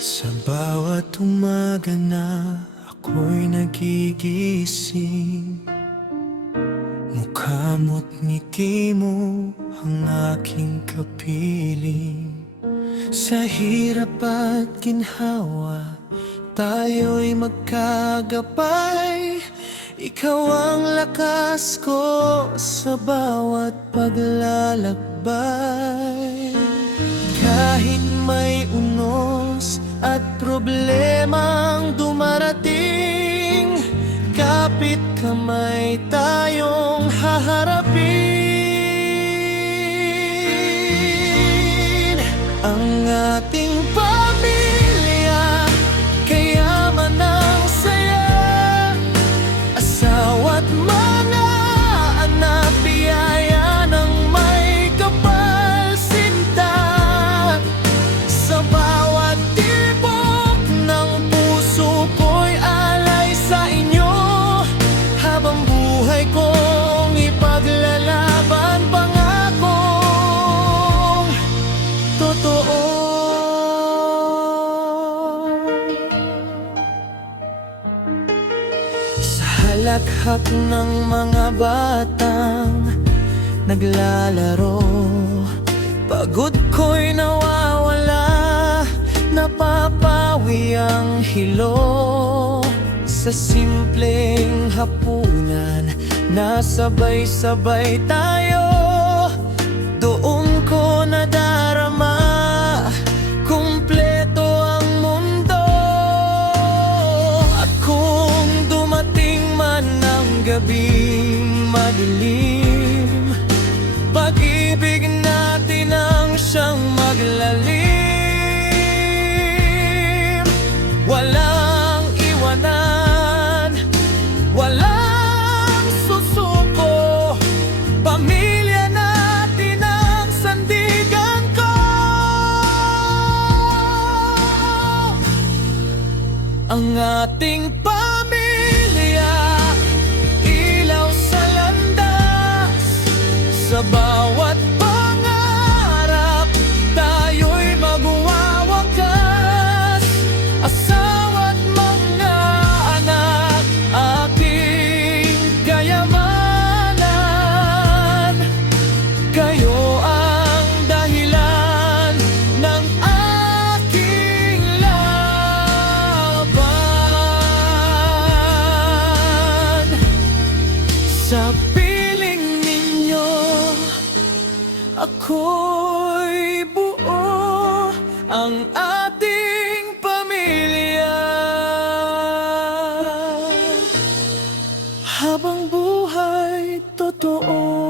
Sa bawat umaga na ako'y nagigising, mukha mo't ngiti mo ang aking kapiling. Sa hirap at ginhawa, tayo'y magkagabay. Ikaw ang lakas ko sa bawat paglalakbay. Kahit may unos at problemang dumarating, kapit kamay tayong haharapin ang ating pamilya. Kayaman ng saya, asawa't mga anak, biyaya ng may kapal sinta. Sa bawat tibok ng puso ko'y alay sa inyo, habang buhay kong ipaglalaban pangakong totoo. Sa halakhak ng mga batang naglalaro, pagod ko'y nawawala, napapawi ang hilo. Sa simpleng hapunan na sabay-sabay tayo, doon ko nadarama kumpleto ang mundo. At kung dumating man ang gabing madilim, pag-ibig natin ang siyang maglalim. Walang iwanan, walang susuko, pamilya natin ang sandigan ko. Ang ating pamilya, ilaw sa landas. Sa bawat pangarap, tayo'y magwawakas. Asawa't mga anak, ating kayamanan. Kayo ang dahilan ng aking laban. Sa piling ninyo, ako'y buo, ang ating pamilya. Habang buhay totoo.